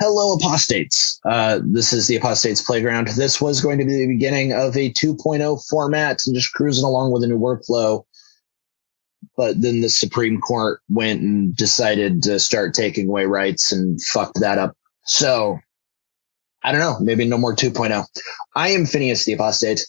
Hello, apostates. This is the Apostates Playground. This was going to be the beginning of a 2.0 format and just cruising along with a new workflow. But then the Supreme Court went and decided to start taking away rights and fucked that up. So, I don't know, maybe no more 2.0. I am Phineas the Apostate.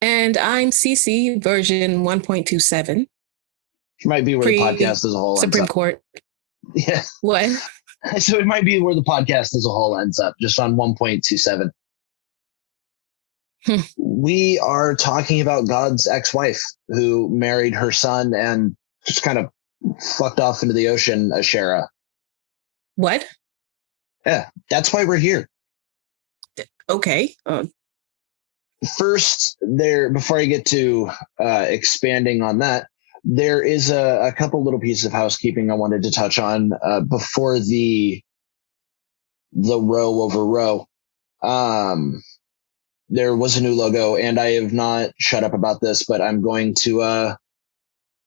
And I'm CC version 1.27. It might be where the podcast as a whole Supreme Court. Yeah. What? So it might be where the podcast as a whole ends up, just on 1.27. We are talking about God's ex-wife who married her son and just kind of fucked off into the ocean, Asherah. What? Yeah, that's why we're here. Okay. First, before I get to expanding on that, there is a couple little pieces of housekeeping I wanted to touch on before the row over row. There was a new logo, and I have not shut up about this, but I'm going to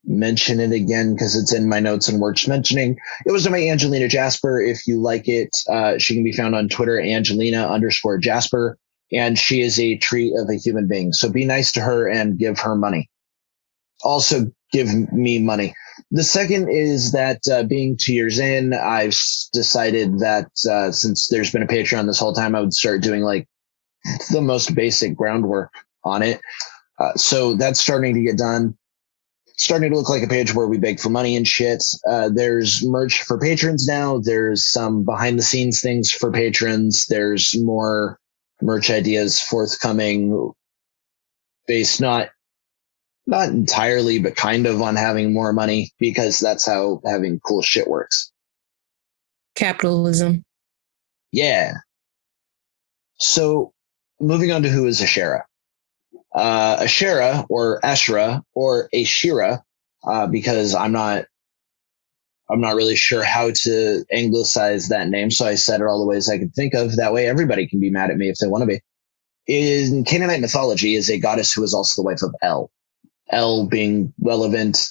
mention it again because it's in my notes and worth mentioning. It was by Angelina Jasper. If you like it, she can be found on Twitter, Angelina_Jasper, and she is a treat of a human being. So be nice to her and give her money. Also, give me money. The second is that being 2 years in, I've decided that since there's been a Patreon this whole time, I would start doing like the most basic groundwork on it. So that's starting to get done. Starting to look like a page where we beg for money and shit. There's merch for patrons now. There's some behind the scenes things for patrons. There's more merch ideas forthcoming based not entirely, but kind of on having more money, because that's how having cool shit works. Capitalism. Yeah. So moving on to who is Asherah. Asherah or Asherah or Asherah, because I'm not really sure how to anglicize that name, so I said it all the ways I could think of. That way everybody can be mad at me if they want to be. In Canaanite mythology is a goddess who is also the wife of El. El being relevant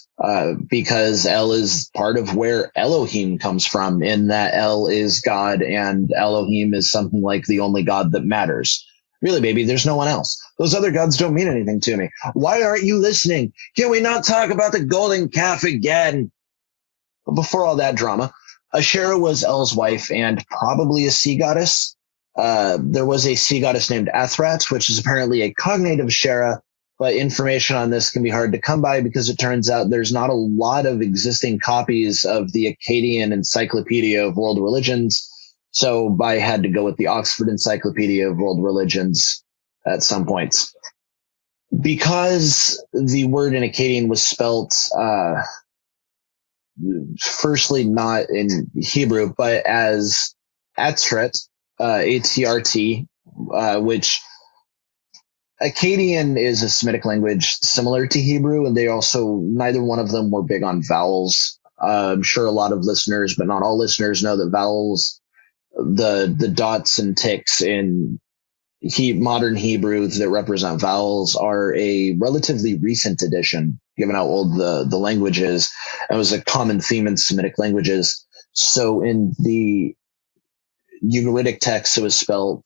because El is part of where Elohim comes from, in that El is God and Elohim is something like the only God that matters. Really, baby, there's no one else. Those other gods don't mean anything to me. Why aren't you listening? Can we not talk about the golden calf again? But before all that drama, Asherah was El's wife and probably a sea goddess. There was a sea goddess named Athrat, which is apparently a cognate of Asherah, but information on this can be hard to come by because it turns out there's not a lot of existing copies of the Akkadian Encyclopedia of World Religions. So I had to go with the Oxford Encyclopedia of World Religions at some points. Because the word in Akkadian was spelt, firstly, not in Hebrew, but as Atret, A-T-R-T, which Akkadian is a Semitic language similar to Hebrew, and neither one of them were big on vowels. I'm sure a lot of listeners, but not all listeners, know that vowels, the dots and ticks in modern Hebrew that represent vowels, are a relatively recent addition, given how old the language is. It was a common theme in Semitic languages. So in the Ugaritic text, it was spelled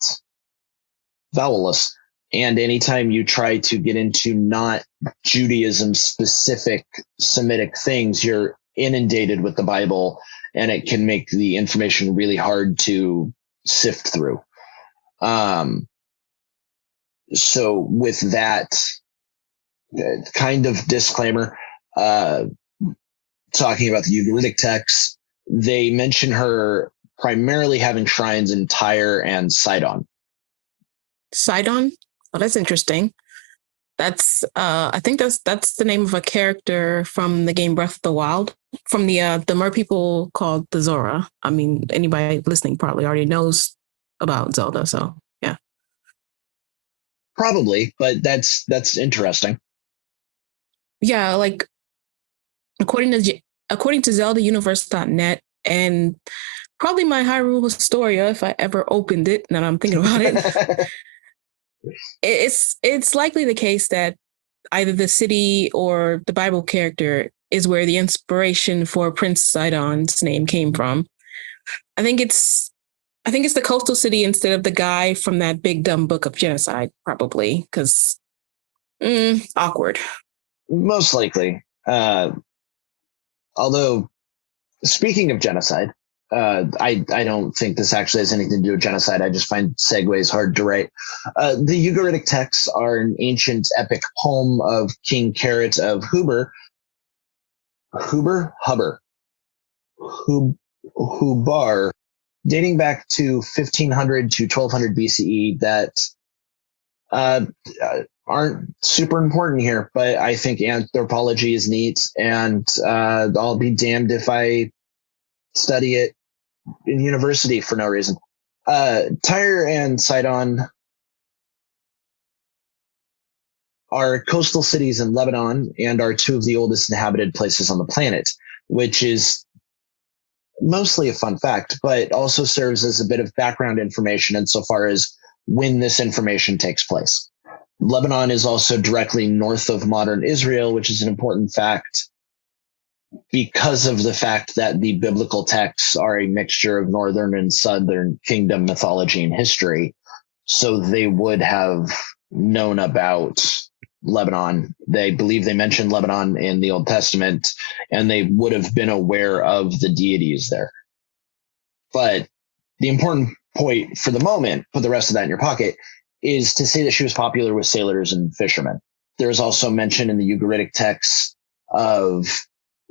vowelless. And anytime you try to get into not Judaism-specific Semitic things, you're inundated with the Bible, and it can make the information really hard to sift through. So with that kind of disclaimer, talking about the Ugaritic texts, they mention her primarily having shrines in Tyre and Sidon. Sidon? Oh, that's interesting. That's I think that's the name of a character from the game Breath of the Wild, from the mer people called the Zora. I mean, anybody listening probably already knows about Zelda, so yeah. Probably, but that's interesting. Yeah, like according to ZeldaUniverse.net, and probably my Hyrule Historia, if I ever opened it, now that I'm thinking about it. It's likely the case that either the city or the Bible character is where the inspiration for Prince Sidon's name came from. I think it's I think it's the coastal city instead of the guy from that big dumb book of genocide, probably, because awkward. Most likely. Although, speaking of genocide, I don't think this actually has anything to do with genocide. I just find segues hard to write. The Ugaritic texts are an ancient epic poem of King Carrot of Huber, Hubar, dating back to 1500 to 1200 BCE that uh, aren't super important here, but I think anthropology is neat, and I'll be damned if I study it in university for no reason. Tyre and Sidon are coastal cities in Lebanon and are two of the oldest inhabited places on the planet, which is mostly a fun fact, but also serves as a bit of background information insofar as when this information takes place. Lebanon is also directly north of modern Israel, which is an important fact because of the fact that the biblical texts are a mixture of northern and southern kingdom mythology and history. So they would have known about Lebanon. They believe they mentioned Lebanon in the Old Testament, and they would have been aware of the deities there. But the important point for the moment, put the rest of that in your pocket, is to say that she was popular with sailors and fishermen. There is also mention in the Ugaritic texts of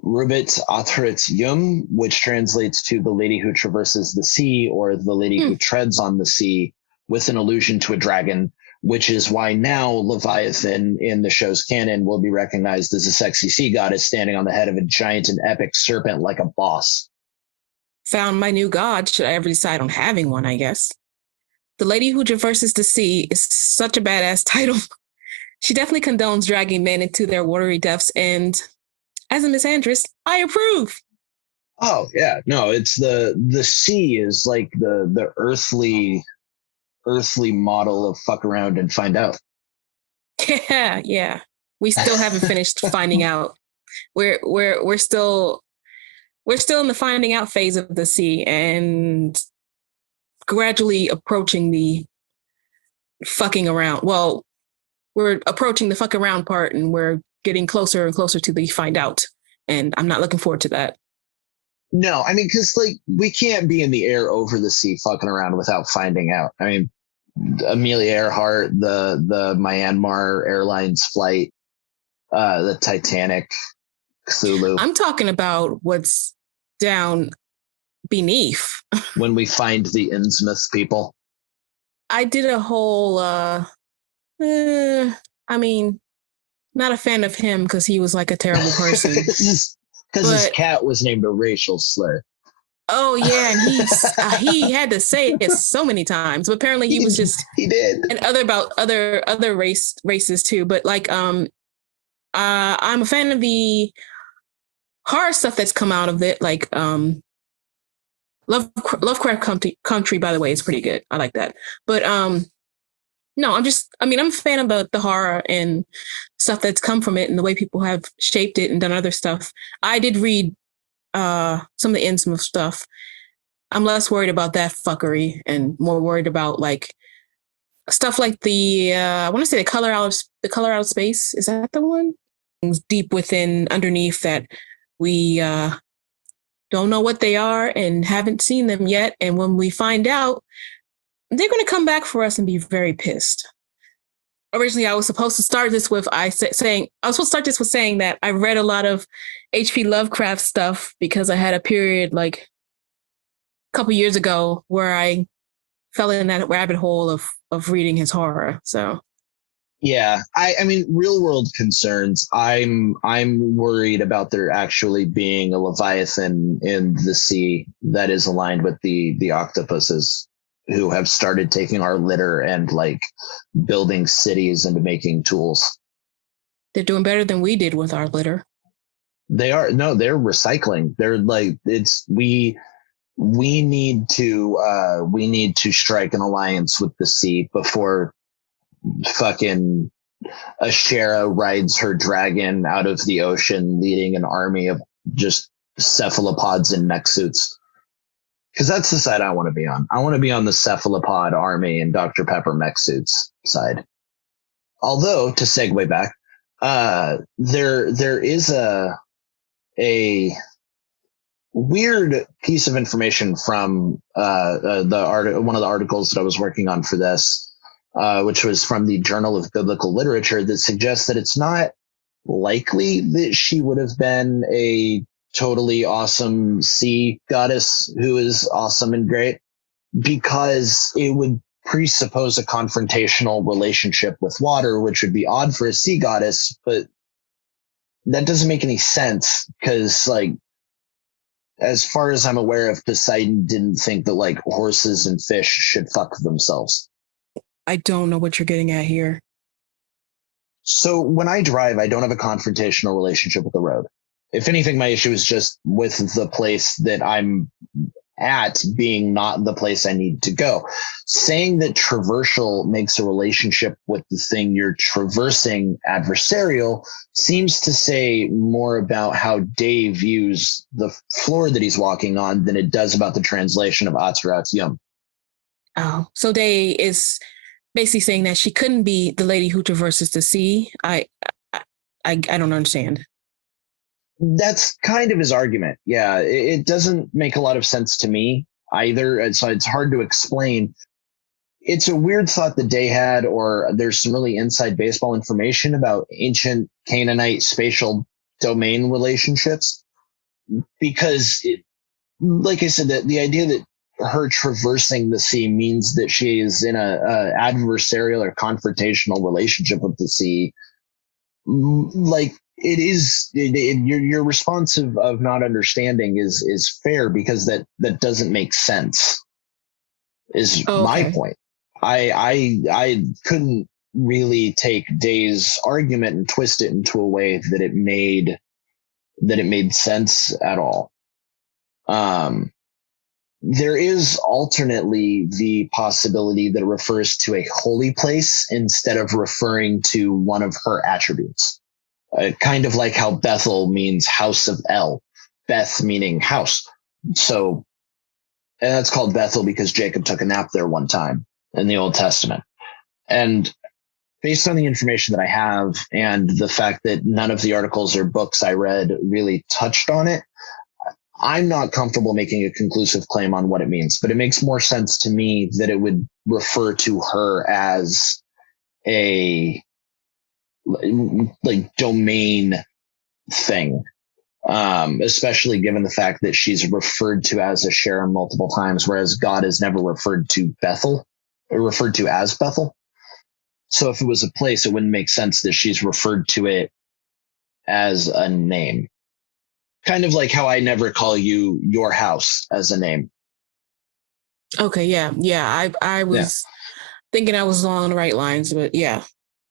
Rubit Athrit Yum, which translates to the lady who traverses the sea or the lady who treads on the sea, with an allusion to a dragon, which is why now Leviathan in the show's canon will be recognized as a sexy sea goddess standing on the head of a giant and epic serpent like a boss. Found my new god, should I ever decide on having one, I guess. The lady who traverses the sea is such a badass title. She definitely condones dragging men into their watery depths, and as a misandrist, I approve. Oh yeah, no, it's the sea is like the earthly model of fuck around and find out. Yeah. We still haven't finished finding out. We're still in the finding out phase of the sea and gradually approaching the fucking around. Well, we're approaching the fuck around part and we're getting closer and closer to the find out. And I'm not looking forward to that. No, I mean, because like we can't be in the air over the sea fucking around without finding out. I mean, Amelia Earhart, the Myanmar Airlines flight, the Titanic, Cthulhu. I'm talking about what's down beneath. When we find the Innsmouth people. I did a whole I mean, not a fan of him because he was like a terrible person. Because his cat was named a racial slur. Oh yeah, and he had to say it so many times. But apparently he was just he did, and other races too. But like I'm a fan of the horror stuff that's come out of it. Like Lovecraft Country, by the way, is pretty good. I like that. But no, I'm a fan of the horror and stuff that's come from it and the way people have shaped it and done other stuff. I did read some of the Innsmouth stuff. I'm less worried about that fuckery and more worried about like stuff like the I want to say the color out of space. Is that the one? Deep within underneath that we don't know what they are and haven't seen them yet. And when we find out, they're going to come back for us and be very pissed. Originally, I was supposed to start this with saying that I read a lot of H.P. Lovecraft stuff because I had a period like a couple years ago where I fell in that rabbit hole of reading his horror. So yeah, I mean, real world concerns. I'm worried about there actually being a Leviathan in the sea that is aligned with the octopuses who have started taking our litter and like building cities and making tools. They're doing better than we did with our litter. They're recycling. They're like, we need to strike an alliance with the sea before fucking Asherah rides her dragon out of the ocean leading an army of just cephalopods in mech suits. Because that's the side I want to be on. I want to be on the cephalopod army and Dr. Pepper mech suits side. Although, to segue back, there is a weird piece of information from one of the articles that I was working on for this, which was from the Journal of Biblical Literature, that suggests that it's not likely that she would have been a totally awesome sea goddess who is awesome and great, because it would presuppose a confrontational relationship with water, which would be odd for a sea goddess, but that doesn't make any sense because, like, as far as I'm aware of, Poseidon didn't think that like horses and fish should fuck themselves. I don't know what you're getting at here. So when I drive, I don't have a confrontational relationship with the road. If anything, my issue is just with the place that I'm at being not the place I need to go. Saying that traversal makes a relationship with the thing you're traversing adversarial seems to say more about how Dave views the floor that he's walking on than it does about the translation of Atzerat's Yum. Oh, so Day is basically saying that she couldn't be the lady who traverses the sea. I don't understand. That's kind of his argument. Yeah, it doesn't make a lot of sense to me either. So it's hard to explain. It's a weird thought that Day had, or there's some really inside baseball information about ancient Canaanite spatial domain relationships. Because, like I said, the idea that her traversing the sea means that she is in a adversarial or confrontational relationship with the sea, like it is your response of not understanding is fair, because that doesn't make sense is my point. I couldn't really take Day's argument and twist it into a way that it made sense at all. There is alternately the possibility that it refers to a holy place instead of referring to one of her attributes. Kind of like how Bethel means house of El, Beth meaning house. So, and that's called Bethel because Jacob took a nap there one time in the Old Testament. And based on the information that I have and the fact that none of the articles or books I read really touched on it, I'm not comfortable making a conclusive claim on what it means, but it makes more sense to me that it would refer to her as a like domain thing, especially given the fact that she's referred to as Asherah multiple times, whereas God is never referred to Bethel or referred to as Bethel. So if it was a place, it wouldn't make sense that she's referred to it as a name. Kind of like how I never call you your house as a name. Okay, yeah. I was thinking I was along the right lines, but yeah.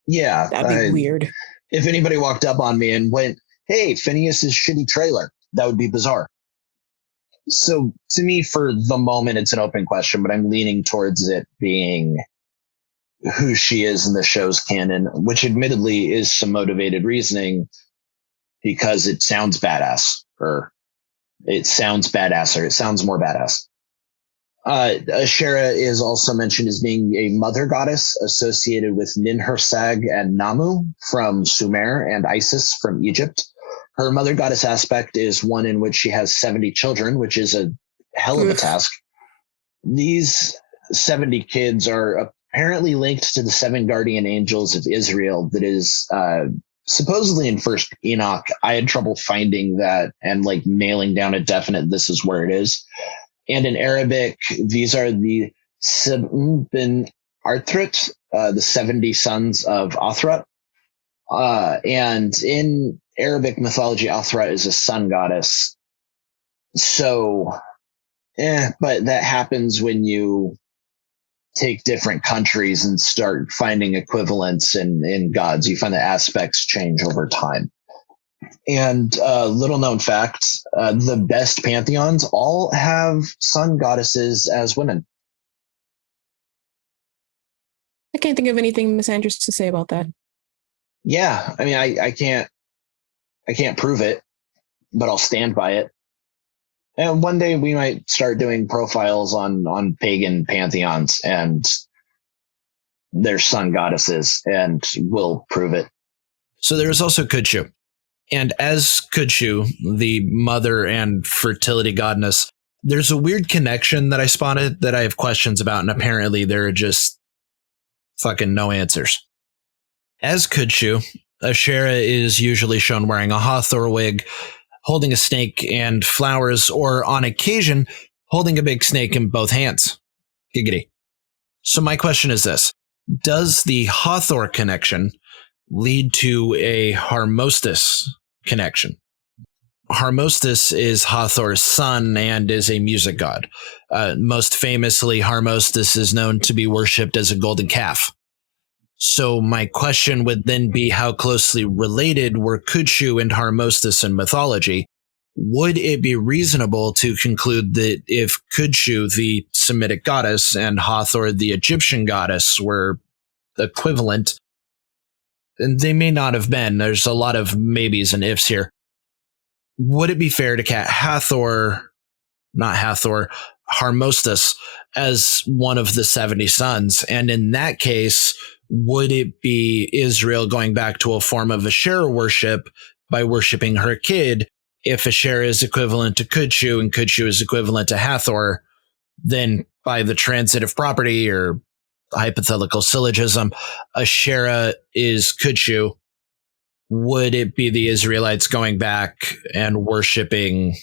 Yeah. That'd be weird. If anybody walked up on me and went, "Hey, Phineas's shitty trailer," that would be bizarre. So to me, for the moment, it's an open question, but I'm leaning towards it being who she is in the show's canon, which admittedly is some motivated reasoning because it sounds badass, or it sounds badass, or it sounds more badass. Asherah is also mentioned as being a mother goddess associated with Ninhursag and Namu from Sumer and Isis from Egypt. Her mother goddess aspect is one in which she has 70 children, which is a hell of a task. These 70 kids are apparently linked to the 7 guardian angels of Israel that is supposedly in First Enoch. I had trouble finding that and like nailing down a definite this is where it is. And in Arabic, these are the Sibn bin Arthrat, the 70 sons of Athrat. And in Arabic mythology, Athrat is a sun goddess. So, but that happens when you take different countries and start finding equivalents in gods. You find that aspects change over time. And little known fact, the best pantheons all have sun goddesses as women. I can't think of anything misandrous to say about that. Yeah, I mean, I can't prove it, but I'll stand by it. And one day we might start doing profiles on pagan pantheons and their sun goddesses, and we'll prove it. So there is also Kuchu. And as Kuchu, the mother and fertility goddess, there's a weird connection that I spotted that I have questions about, and apparently there are just fucking no answers. As Kuchu, Asherah is usually shown wearing a Hathor wig, holding a snake and flowers, or on occasion, holding a big snake in both hands. Giggity. So my question is this. Does the Hathor connection lead to a Harmostus connection? Harmostus is Hathor's son and is a music god. Most famously, Harmostus is known to be worshipped as a golden calf. So my question would then be, how closely related were Kuchu and Harmostus in mythology? Would it be reasonable to conclude that if Kuchu, the Semitic goddess, and Hathor, the Egyptian goddess, were equivalent, and they may not have been, there's a lot of maybes and ifs here, would it be fair to cat Harmostus as one of the 70 sons? And in that case, would it be Israel going back to a form of Asherah worship by worshiping her kid? If Asherah is equivalent to Kuchu and Kuchu is equivalent to Hathor, then by the transitive property or hypothetical syllogism, Asherah is Kuchu. Would it be the Israelites going back and worshiping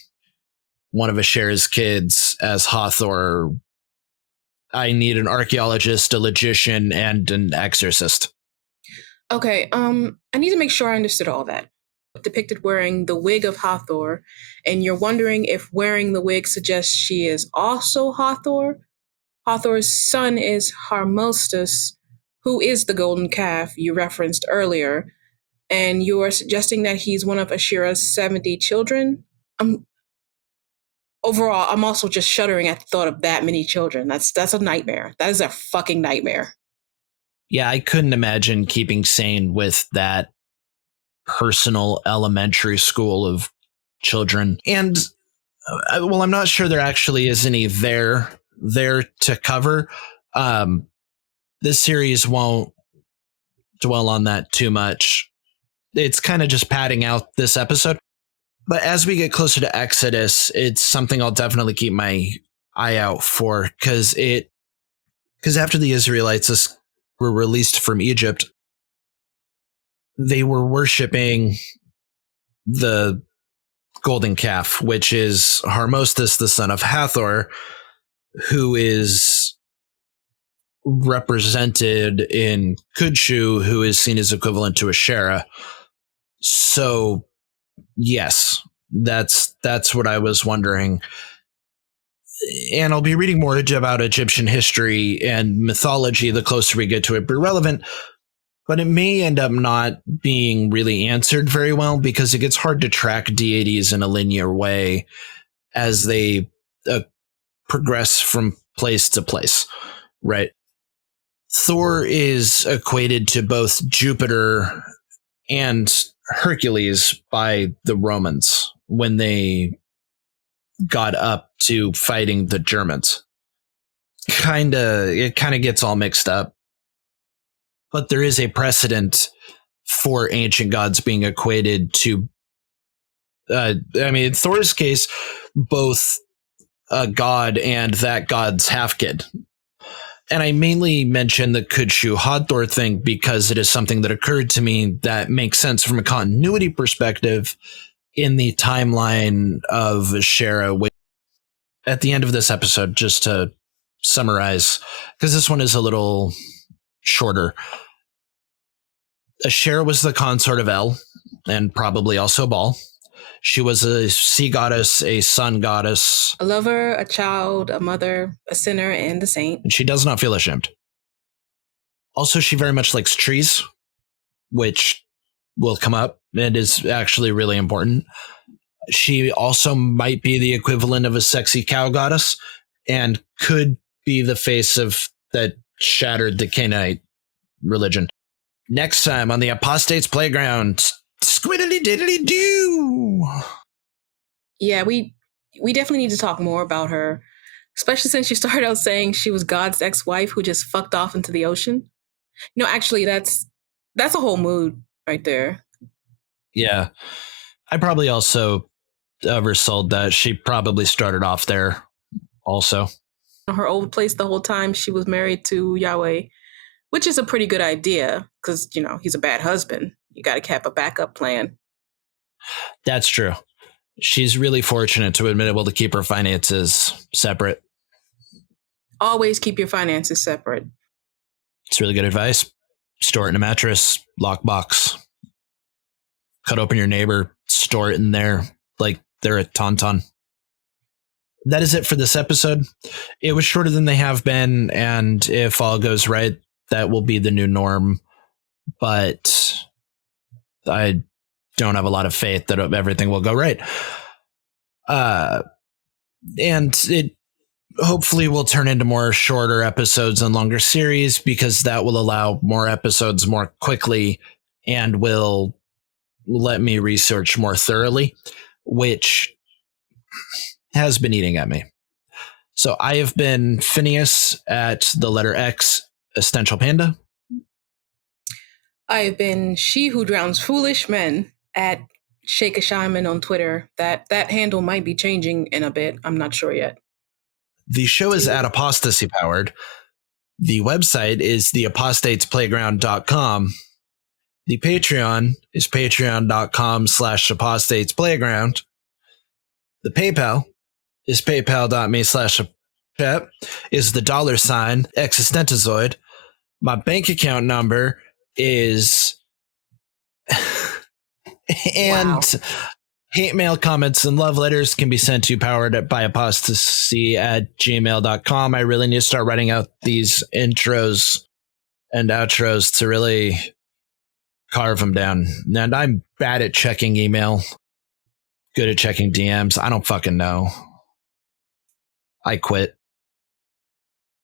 one of Asherah's kids as Hathor? I need an archaeologist, a logician, and an exorcist. Okay, I need to make sure I understood all that. Depicted wearing the wig of Hathor, and you're wondering if wearing the wig suggests she is also Hathor? Hathor's son is Harmostus, who is the golden calf you referenced earlier, and you are suggesting that he's one of Asherah's 70 children? Overall, I'm also just shuddering at the thought of that many children. That's a nightmare. That is a fucking nightmare. Yeah, I couldn't imagine keeping sane with that personal elementary school of children. And well, I'm not sure there actually is any there to cover. This series won't dwell on that too much. It's kind of just padding out this episode. But as we get closer to Exodus, it's something I'll definitely keep my eye out for, because after the Israelites were released from Egypt, they were worshiping the golden calf, which is Harmostus, the son of Hathor, who is represented in Kuchu, who is seen as equivalent to Asherah. So, yes, that's what I was wondering. And I'll be reading more about Egyptian history and mythology the closer we get to it. Be relevant, but it may end up not being really answered very well, because it gets hard to track deities in a linear way as they progress from place to place, right? Thor is equated to both Jupiter and Hercules by the Romans when they got up to fighting the Germans. It kind of gets all mixed up. But there is a precedent for ancient gods being equated to, in Thor's case, both a god and that god's half-kid. And I mainly mention the Kuchu Hathor thing because it is something that occurred to me that makes sense from a continuity perspective in the timeline of Asherah. At the end of this episode, just to summarize, because this one is a little shorter, Asherah was the consort of El, and probably also Baal. She was a sea goddess, a sun goddess, a lover, a child, a mother, a sinner, and a saint. And she does not feel ashamed. Also, she very much likes trees, which will come up and is actually really important. She also might be the equivalent of a sexy cow goddess and could be the face of that shattered the Canaanite religion. Next time on the Apostates Playground, squiddly diddly doo. Yeah, we we definitely need to talk more about her, especially since she started out saying she was God's ex-wife who just fucked off into the ocean. Actually, that's a whole mood right there. Yeah. I probably also oversold that. She probably started off there also. Her old place the whole time she was married to Yahweh, which is a pretty good idea because, he's a bad husband. You got to have a backup plan. That's true. She's really fortunate to have been able to keep her finances separate. Always keep your finances separate. It's really good advice. Store it in a mattress, lockbox. Cut open your neighbor, store it in there like they're a tauntaun. That is it for this episode. It was shorter than they have been, and if all goes right, that will be the new norm. But I don't have a lot of faith that everything will go right. And it hopefully will turn into more shorter episodes and longer series, because that will allow more episodes more quickly and will let me research more thoroughly, which has been eating at me. So I have been Phineas at the letter X, Essential Panda. I've been She Who Drowns Foolish Men at Shake a Shaman on Twitter. That handle might be changing in a bit. I'm not sure yet. The show is at Apostasy Powered. The website is theapostatesplayground.com. The Patreon is patreon.com/apostatesplayground. The PayPal is paypal.me/chat, is the $ existentizoid. My bank account number is and wow. Hate mail, comments, and love letters can be sent to powered@apostasy@gmail.com. I really need to start writing out these intros and outros to really carve them down. And I'm bad at checking email, good at checking DMs. I don't fucking know. I quit.